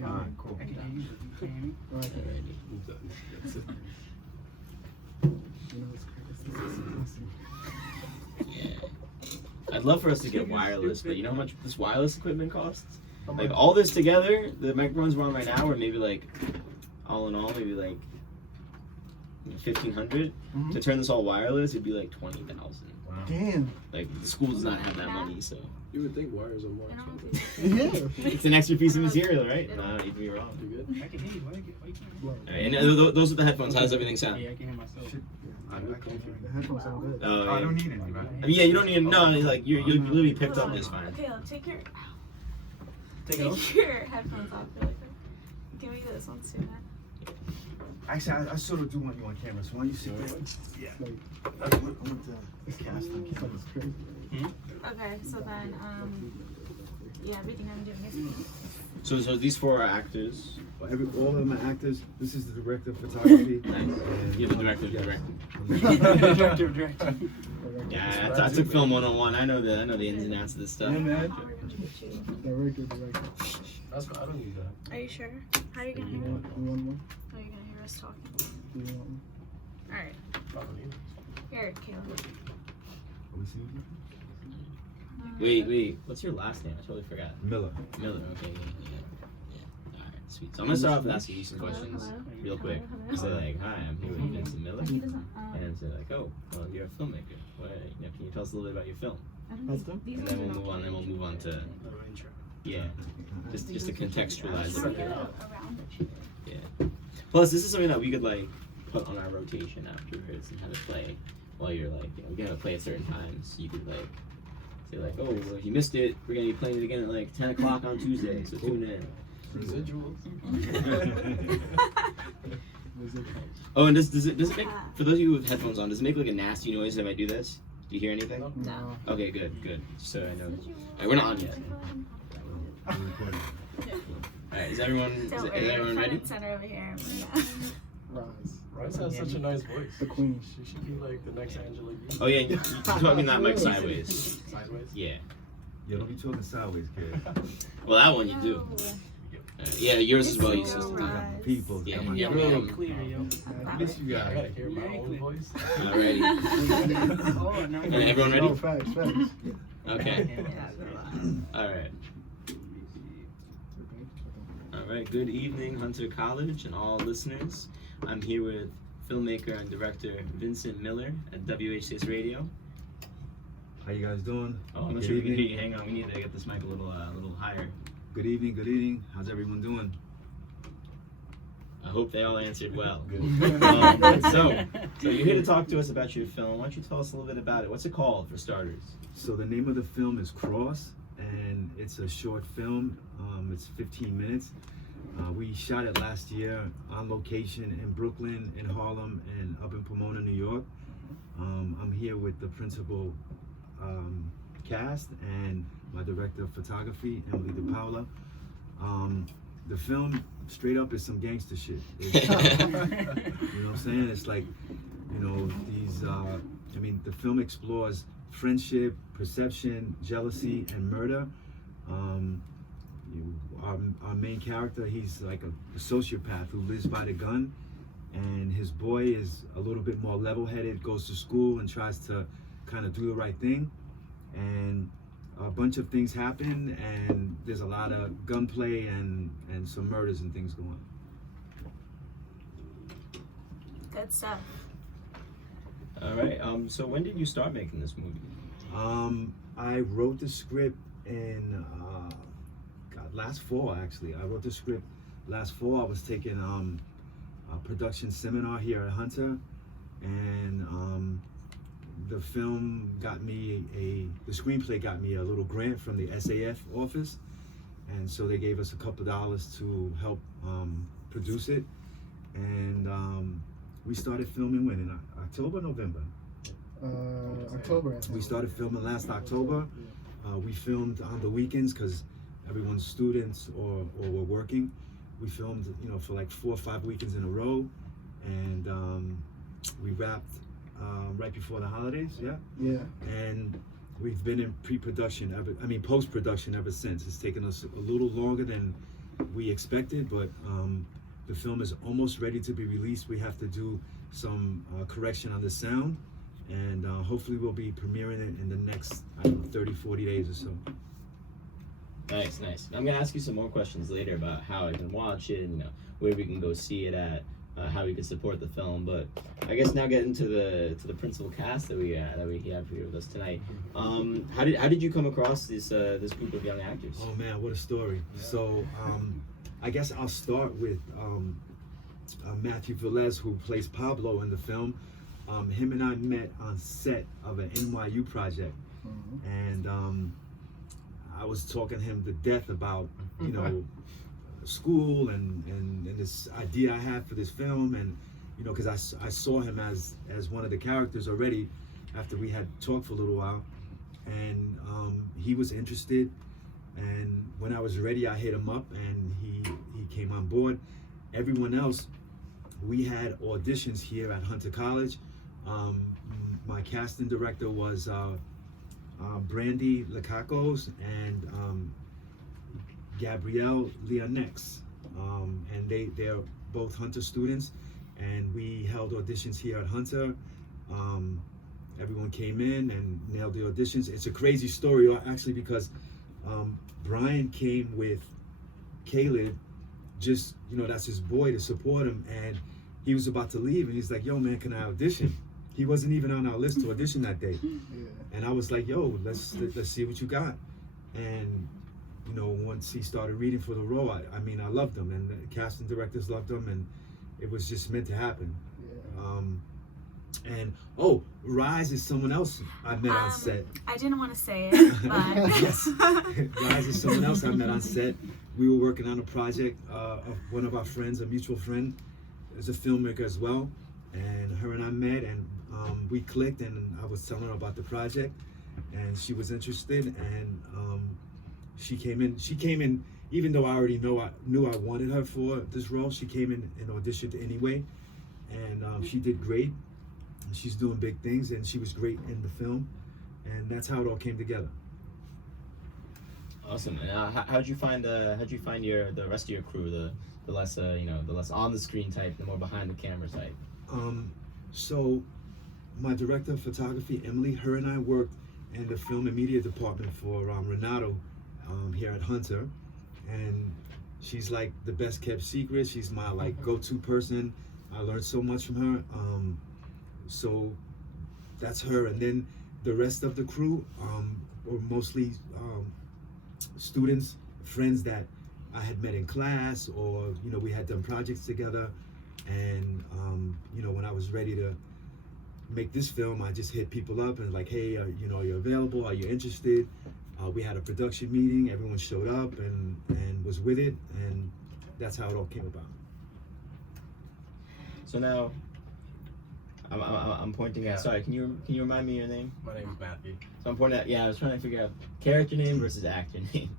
go. Alright, cool. Okay. Alright. That's it. I'd love for us to get wireless, but you know how much this wireless equipment costs? Like all this together, the microphones we're on right now are maybe like, all in all, maybe like 1,500. To turn this all wireless, it'd be like 20,000. Wow. Damn. Like the school does not have that money, so You would think wires are more I don't expensive. Yeah. it's an extra piece of material, right? Nah, you'd be wrong. You good? I can hear you. Why you can't? All right, and those are the headphones. How does everything sound? Yeah, I can hear myself. The headphones sound good. Oh, I yeah. don't need any, right? I mean, yeah, you don't need no. Like you'll literally picked up just fine. Okay, I'll take your Take it off. take your headphones off really quick. Give me this one too, man. Actually, I sort of do want you on camera, so why don't you sit there? Yeah. I want the cast on camera. It's crazy. Okay, so then yeah, everything I'm doing is So these four are actors. All of them are actors. This is the director of photography. Nice. You're the director. Yes. Director. Yeah, I took film 101. I know the ins and outs of this stuff. Yeah, man. how we're gonna shoot you. Director. That's I don't need that. Are you sure? How are you gonna You hear? want one? How are you gonna hear us talking? Do you want one? Alright. I don't need it. Here, Caleb. Let me see. Wait. What's your last name? I totally forgot. Miller. Miller. Okay. Yeah. All right. Sweet. So I'm gonna start off with asking you some questions real quick. So like, hi, I'm here with Vincent Miller, He doesn't. and so like, oh, well, you're a filmmaker. What, can you tell us a little bit about your film? That's them? And then we'll move on to just to contextualize everything. Around it. Yeah. Plus, this is something that we could like put on our rotation afterwards and have it play while you're like, we gotta play at certain times. So you could like say like, oh, well, if you missed it, we're gonna be playing it again at like 10 o'clock on Tuesday. So tune in. Residuals. Oh, and does it make, for those of you with headphones on, does it make like a nasty noise if I do this? Do you hear anything? No. Okay, good. So I know. Alright, we're not on yet. Alright, is everyone ready? Center over here. Rise. Rice has such a nice voice. The queen. She should be like the next Angela Yee. Oh yeah, you talking that mic sideways. Sideways. Yeah. Yo, don't be talking sideways, kid. Well, that one you do. Yeah, yours as well. You said. People. Yeah, Come on. yeah. Real clear, yo. Yes, you I got gotta it. hear my own voice. Alrighty. Oh, no. And everyone ready? No, facts. Okay. Alright. Alright, good evening, Hunter College and all listeners. I'm here with filmmaker and director Vincent Miller at WHCS Radio. How you guys doing? Oh, I'm not sure we can hear you. Hang on, we need to get this mic a little higher. Good evening. How's everyone doing? I hope they all answered well. Good. So you're here to talk to us about your film. Why don't you tell us a little bit about it? What's it called, for starters? So the name of the film is Cross, and it's a short film. It's 15 minutes. We shot it last year on location in Brooklyn, in Harlem, and up in Pomona, New York. I'm here with the principal cast and my director of photography, Emily DePaula. The film, straight up, is some gangster shit. It's, you know what I'm saying? It's like, these, the film explores friendship, perception, jealousy, and murder. Our main character, he's like a sociopath who lives by the gun, and his boy is a little bit more level-headed, goes to school and tries to kind of do the right thing. And a bunch of things happen, and there's a lot of gunplay and some murders and things going on. Good stuff. All right. So when did you start making this movie? I wrote the script in last fall, actually. I wrote the script last fall. I was taking a production seminar here at Hunter, and the film got me the screenplay got me a little grant from the SAF office, and so they gave us a couple dollars to help produce it, and we started filming when, in October, November? October. I think. We started filming last October. We filmed on the weekends because everyone's students or were working. We filmed, for like 4 or 5 weekends in a row, and we wrapped right before the holidays. Yeah. And we've been in post-production ever since. It's taken us a little longer than we expected, but the film is almost ready to be released. We have to do some correction on the sound, and hopefully we'll be premiering it in the next, I don't know, 30, 40 days or so. Nice, nice. I'm gonna ask you some more questions later about how I can watch it, and you know, where we can go see it at, how we can support the film. But I guess now getting to the principal cast that we have here with us tonight. How did you come across this group of young actors? Oh man, what a story! So I guess I'll start with Matthew Velez, who plays Pablo in the film. Him and I met on set of an NYU project, and I was talking him to death about, you know, school and this idea I had for this film, and you know, because I saw him as one of the characters already after we had talked for a little while, and he was interested, and when I was ready I hit him up and he came on board. Everyone else, we had auditions here at Hunter College. My casting director was Brandy Lakakos and Gabrielle Leonex, and they're both Hunter students, and we held auditions here at Hunter. Everyone came in and nailed the auditions. It's a crazy story actually, because Brian came with Caleb, just, you know, that's his boy, to support him, and he was about to leave and he's like, yo man, can I audition? He wasn't even on our list to audition that day. And I was like, yo, let's see what you got. And you know, once he started reading for the role, I mean, I loved him, and the casting directors loved him, and it was just meant to happen. And Rise is someone else I met on set. I didn't want to say it, but Yes, Rise is someone else I met on set. We were working on a project of one of our friends, a mutual friend, is a filmmaker as well, and her and I met, and we clicked, and I was telling her about the project, and she was interested, and she came in, even though I already knew I wanted her for this role. She came in and auditioned anyway, and she did great. She's doing big things, and she was great in the film, and that's how it all came together. Awesome. And how'd you find the rest of your crew, the less the less on the screen type, the more behind the camera type? So my director of photography, Emily, her and I worked in the film and media department for Renato here at Hunter, and she's like the best kept secret. She's my like go-to person. I learned so much from her. So that's her, and then the rest of the crew were mostly students, friends that I had met in class, or you know, we had done projects together, and you know, when I was ready to make this film, I just hit people up and like, hey, you know, are you available? Are you interested? We had a production meeting. Everyone showed up and was with it, and that's how it all came about. So now, I'm pointing at. Sorry, can you remind me your name? My name is Matthew. So I'm pointing at. Yeah, I was trying to figure out character name versus actor name.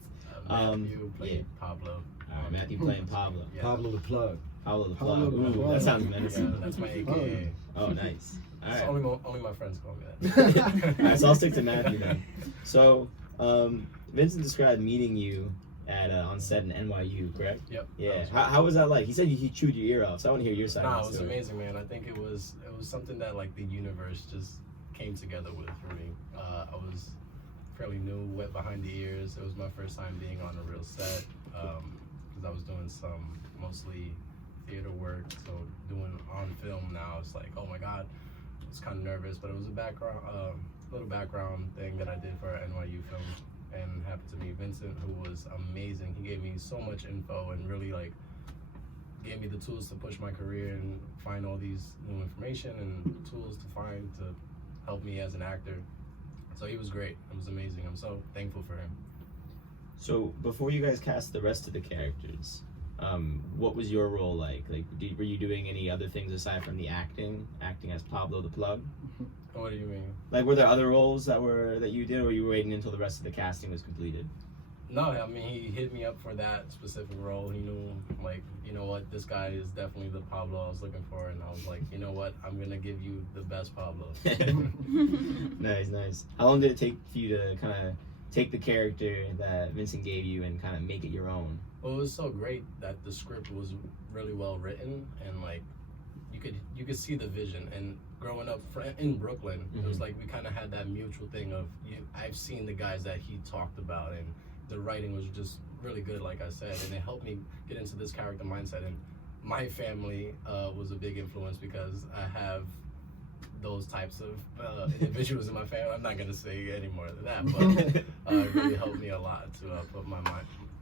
Matthew played Pablo. All right, Matthew playing Pablo. Yeah. Pablo the Plug. Pablo the Pablo Plug. the Ooh, Plug. that sounds Yeah, menacing. that's my AKA. Oh, nice. All right. Only my friends call me that. All right, so I'll stick to Matthew then. So, Vincent described meeting you at on set in NYU, correct? Yep. Yeah. How was that like? He said he chewed your ear off, so I want to hear your side. Nah, of it the was story. amazing, man. I think it was something that like the universe just came together with for me. I was fairly new, wet behind the ears. It was my first time being on a real set, because I was doing some mostly theater work. So doing on film now, it's like, oh my God, I was kind of nervous, but it was a little background thing that I did for an NYU film, and happened to be Vincent, who was amazing. He gave me so much info and really like gave me the tools to push my career and find all these new information and tools to find to help me as an actor. So he was great. It was amazing. I'm so thankful for him. So before you guys cast the rest of the characters, what was your role like? Like, were you doing any other things aside from the acting as Pablo the Plug? What do you mean? Like, were there other roles that you did, or were you waiting until the rest of the casting was completed? No, I mean, he hit me up for that specific role. He knew, like, you know what, this guy is definitely the Pablo I was looking for. And I was like, you know what, I'm going to give you the best Pablo. Nice. How long did it take for you to kind of take the character that Vincent gave you and kind of make it your own? Well, it was so great that the script was really well written, and like you could see the vision. And growing up in Brooklyn, it was like we kind of had that mutual thing of I've seen the guys that he talked about, and the writing was just really good, like I said, and it helped me get into this character mindset. And my family was a big influence because I have those types of individuals in my family. I'm not gonna say any more than that, but it really helped me a lot to put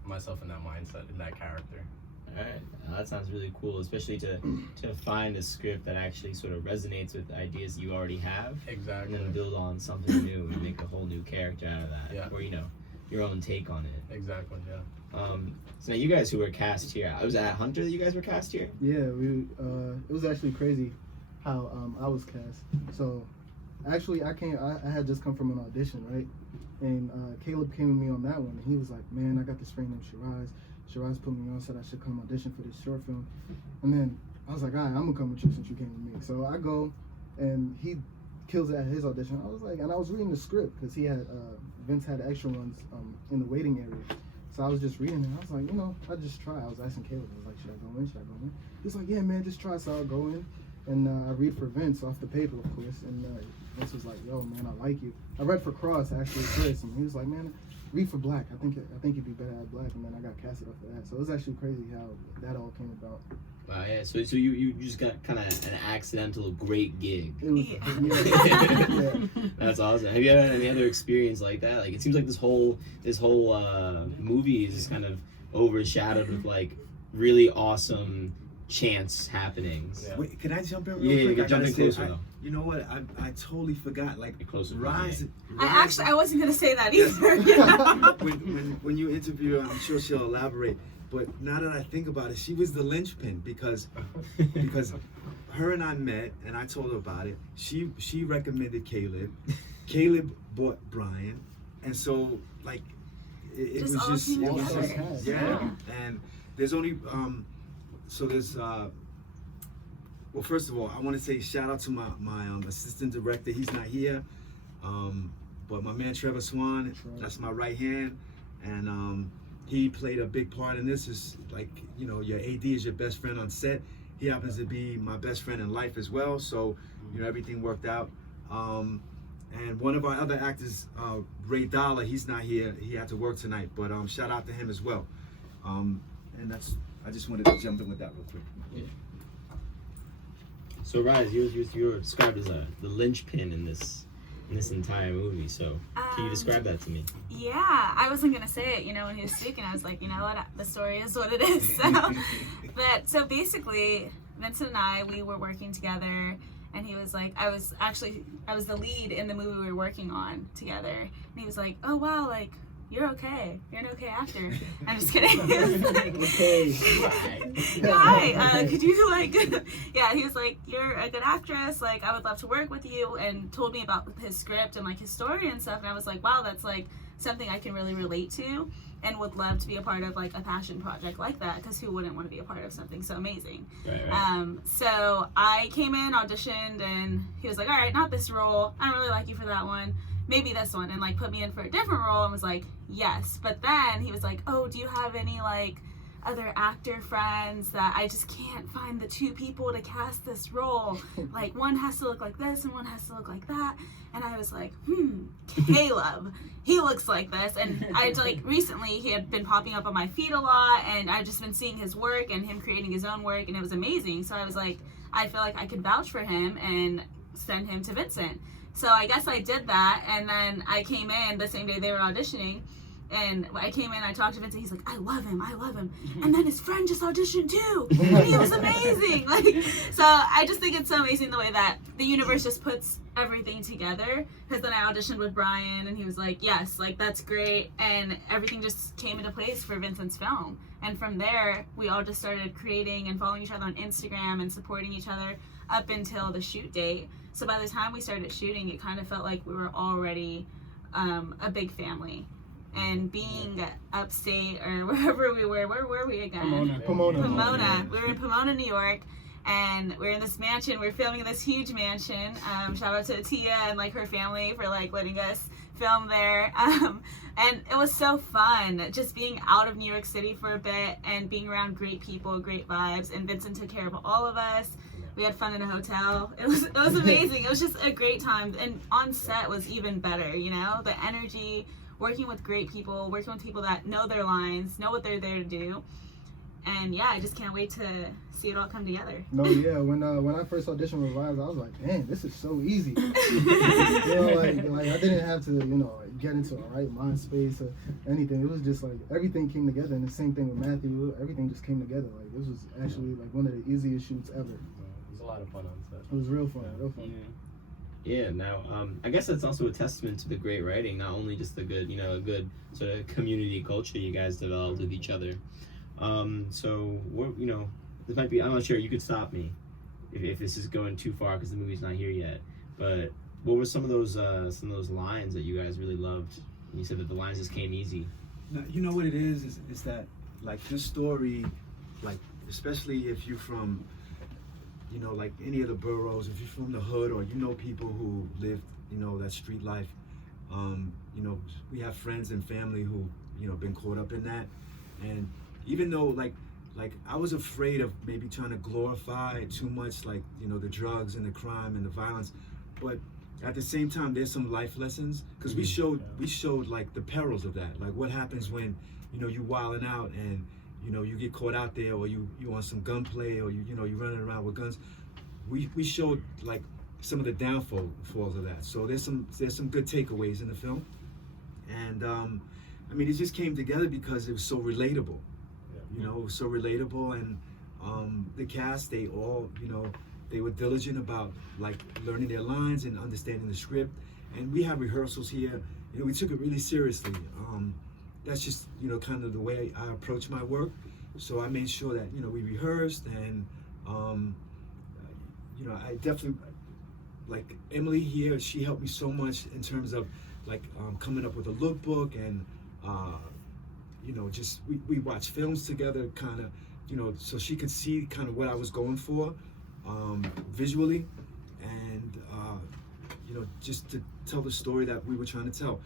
myself in that mindset, in that character. All right, that sounds really cool, especially to find a script that actually sort of resonates with the ideas you already have, Exactly. and then build on something new and make a whole new character out of that, Yeah. or your own take on it. Exactly. Yeah. So now you guys who were cast here, I was at Hunter that you guys were cast here. Yeah, we. It was actually crazy how I was cast. So actually, I had just come from an audition, right? And Caleb came to me on that one, and he was like, "Man, I got this friend named Shiraz. Shiraz put me on, said I should come audition for this short film." And then I was like, "All right, I'm gonna come with you since you came with me." So I go, and he kills it at his audition. I was like, and I was reading the script because he had Vince had extra ones in the waiting area. So I was just reading it. I was like, I'd just try. I was asking Caleb, I was like, should I go in? Should I go in? He's like, yeah, man, just try. So I'll go in, and I read for Vince off the paper, of course. And Vince was like, yo, man, I like you. I read for Cross actually first, and he was like, man, read for Black. I think you'd be better at Black. And then I got casted off of that. So it was actually crazy how that all came about. Wow, yeah. So you just got kind of an accidental great gig. It was, yeah. That's awesome. Have you ever had any other experience like that? Like, it seems like this whole movie is kind of overshadowed with like really awesome chance happenings. Yeah. Wait, can I jump in real Yeah, quick? you I can jump gotta in say, closer though. You know what? I totally forgot. Like, Get closer. Rise. I wasn't gonna say that either. You know? when you interview her, I'm sure she'll elaborate. But now that I think about it, she was the linchpin because her and I met, and I told her about it. She recommended Caleb. Caleb bought Brian, and so like it Just was all just came it was together. just, yeah. And there's only so there's well, first of all, I want to say shout out to my assistant director. He's not here, but my man Trevor Swan, that's my right hand, and he played a big part in this. Is like, your AD is your best friend on set. He happens to be my best friend in life as well. So, everything worked out. And one of our other actors, Ray Dollar, he's not here. He had to work tonight, but shout out to him as well. And I just wanted to jump in with that real quick. Yeah. So Rise, you're described as the linchpin in this entire movie. So can you describe that to me? Yeah, I wasn't gonna say it, when he was speaking. I was like, you know what, the story is what it is. So basically, Vincent and I, we were working together, and he was like, I was the lead in the movie we were working on together, and he was like, oh wow, like, you're okay. You're an okay actor. I'm just kidding. He was like, Okay. hi, could you yeah, he was like, you're a good actress. Like, I would love to work with you, and told me about his script and like his story and stuff. And I was like, wow, that's like something I can really relate to, and would love to be a part of like a passion project like that. Because who wouldn't want to be a part of something so amazing? Right. So I came in, auditioned, and he was like, all right, not this role. I don't really like you for that one. Maybe this one, and like put me in for a different role, and was like, yes. But then he was like, oh, do you have any like other actor friends that I just can't find the two people to cast this role? Like, one has to look like this and one has to look like that. And I was like, Caleb, he looks like this. And I like recently he had been popping up on my feed a lot, and I've just been seeing his work and him creating his own work, and it was amazing. So I was like, I feel like I could vouch for him and send him to Vincent. So I guess I did that, and then I came in the same day they were auditioning, and I came in, I talked to Vincent, he's like, I love him, and then his friend just auditioned too, and he was amazing. Like, so I just think it's so amazing the way that the universe just puts everything together, because then I auditioned with Brian, and he was like, yes, like, that's great, and everything just came into place for Vincent's film, and from there, we all just started creating and following each other on Instagram and supporting each other up until the shoot date. So by the time we started shooting, it kind of felt like we were already a big family. And being upstate or wherever we were, where were we again? Pomona. Pomona. We were in Pomona, New York, and we're in this mansion. We're filming in this huge mansion. Shout out to Tia and like her family for like letting us film there. And it was so fun just being out of New York City for a bit and being around great people, great vibes. And Vincent took care of all of us. We had fun in a hotel. It was amazing. It was just a great time. And on set was even better, you know? The energy, working with great people, working with people that know their lines, know what they're there to do. And yeah, I just can't wait to see it all come together. No, yeah. When I first auditioned with Vibes, I was like, man, this is so easy. You know, like I didn't have to, you know, get into a right mind space or anything. It was just like everything came together. And the same thing with Matthew. Everything just came together. Like this was actually like one of the easiest shoots ever. It was a lot of fun on set. It was real fun. Real fun. Yeah, now I guess that's also a testament to the great writing, not only just the good, you know, a good sort of community culture you guys developed with each other. So what, you know, this might be, I'm not sure, you could stop me if this is going too far because the movie's not here yet, but what were some of those lines that you guys really loved? You said that the lines just came easy. Now, you know what it is that like this story, like especially if you're from, you know, like any of the boroughs, if you're from the hood or you know people who live, you know, that street life, you know, we have friends and family who, you know, been caught up in that. And even though like I was afraid of maybe trying to glorify too much, like, you know, the drugs and the crime and the violence, but at the same time there's some life lessons because we showed like the perils of that, like what happens when, you know, you wilding out and, you know, you get caught out there or you on some gunplay or you know, you running around with guns. We showed like some of the downfalls of that. So there's some good takeaways in the film. And I mean, it just came together because it was so relatable. You know, it was so relatable, and the cast, they all, you know, they were diligent about like learning their lines and understanding the script. And we have rehearsals here. You know, we took it really seriously. That's just, you know, kind of the way I approach my work. So I made sure that, you know, we rehearsed, and you know, I definitely, like Emily here, she helped me so much in terms of like coming up with a lookbook, and you know, just we watched films together, kind of, you know, so she could see kind of what I was going for visually, and you know, just to tell the story that we were trying to tell.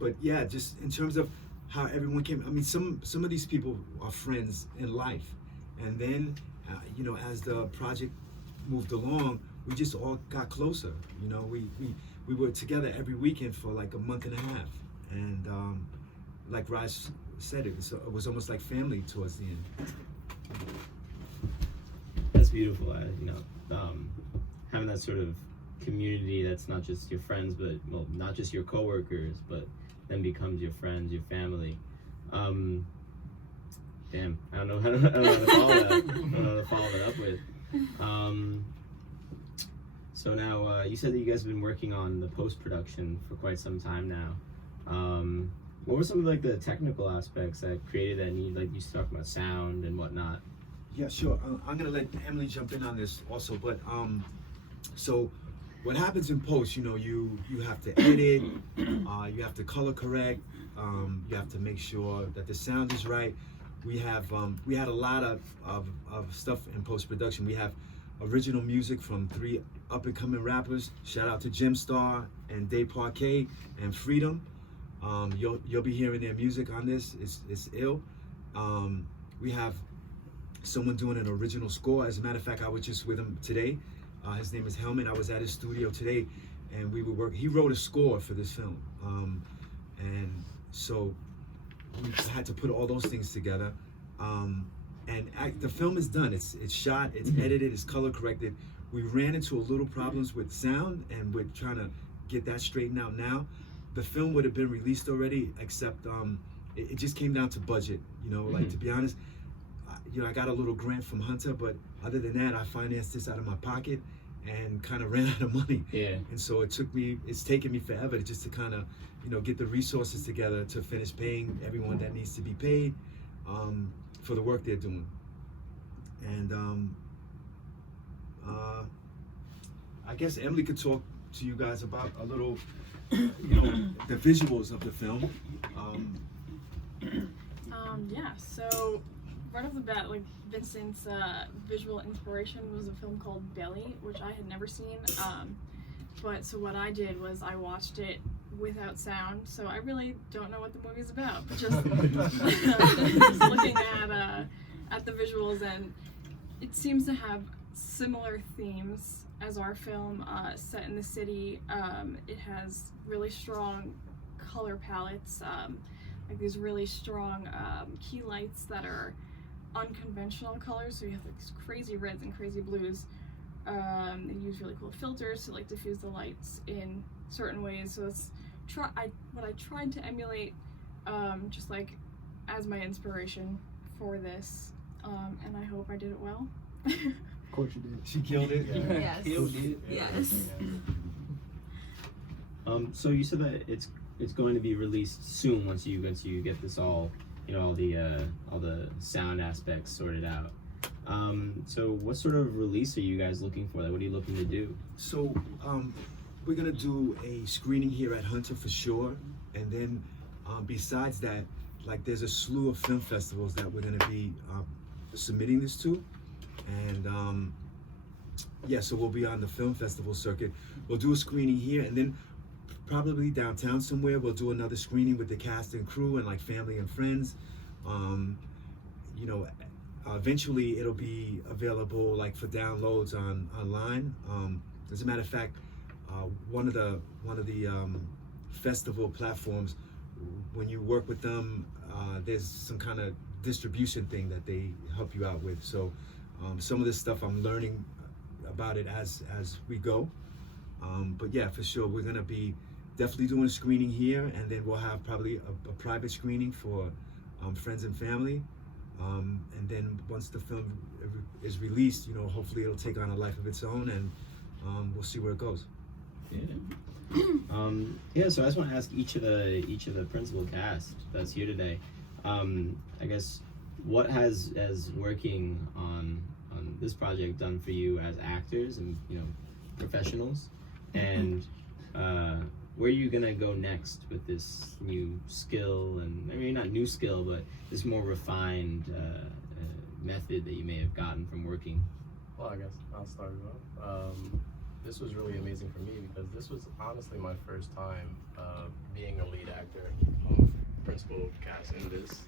But yeah, just in terms of how everyone came, I mean, some of these people are friends in life, and then you know, as the project moved along, we just all got closer. You know, we were together every weekend for like a month and a half, and like Raj said, it was almost like family towards the end. That's beautiful. You know, having that sort of community that's not just your friends, but well, not just your coworkers, but then becomes your friends, your family. Damn, I don't know how to follow that. I don't know how to follow that up with. So now, you said that you guys have been working on the post-production for quite some time now. What were some of like the technical aspects that created that need? Like you talked about sound and whatnot. Yeah, sure. I'm gonna let Emily jump in on this also, but so what happens in post, you know, you have to edit, you have to color correct, you have to make sure that the sound is right. We had a lot of stuff in post-production. We have original music from 3 up-and-coming rappers. Shout out to Gemstar and Day Parquet and Freedom. You'll be hearing their music on this. It's ill. We have someone doing an original score. As a matter of fact, I was just with him today. His name is Helmet. I was at his studio today, and we were working. He wrote a score for this film, and so we had to put all those things together. The film is done. It's shot. It's edited. It's color corrected. We ran into a little problems with sound, and we're trying to get that straightened out now. The film would have been released already, except it just came down to budget. You know, like to be honest, you know, I got a little grant from Hunter, but other than that, I financed this out of my pocket and kind of ran out of money. Yeah. And so it's taken me forever just to kind of, you know, get the resources together to finish paying everyone that needs to be paid for the work they're doing. And I guess Emily could talk to you guys about a little, you know, the visuals of the film. Yeah, so right off the bat, like Vincent's visual inspiration was a film called Belly, which I had never seen. But so what I did was I watched it without sound, so I really don't know what the movie's about. But just, just looking at the visuals, and it seems to have similar themes as our film, set in the city. It has really strong color palettes, like these really strong key lights that are unconventional colors. So you have like these crazy reds and crazy blues. They use really cool filters to like diffuse the lights in certain ways. So it's what I tried to emulate, just like as my inspiration for this, and I hope I did it well. Of course you did. She killed it. Yes. Killed it. Yes. So you said that it's going to be released soon once you get this all, you know, all the sound aspects sorted out. So what sort of release are you guys looking for? Like, what are you looking to do? So we're gonna do a screening here at Hunter for sure, and then besides that, like there's a slew of film festivals that we're gonna be submitting this to, and yeah, so we'll be on the film festival circuit. We'll do a screening here, and then probably downtown somewhere we'll do another screening with the cast and crew and like family and friends. You know, eventually it'll be available like for downloads online. As a matter of fact, one of the festival platforms, when you work with them, there's some kind of distribution thing that they help you out with. So some of this stuff I'm learning about it as we go. But yeah, for sure, we're gonna be definitely doing a screening here, and then we'll have probably a private screening for friends and family. And then once the film is released, you know, hopefully it'll take on a life of its own, and we'll see where it goes. Yeah. Yeah. So I just want to ask each of the principal cast that's here today. I guess what has working on this project done for you as actors and, you know, professionals, and where are you gonna go next with this new skill, and I mean not new skill, but this more refined method that you may have gotten from working? Well, I guess I'll start it off. This was really amazing for me because this was honestly my first time being a lead actor, principal cast in this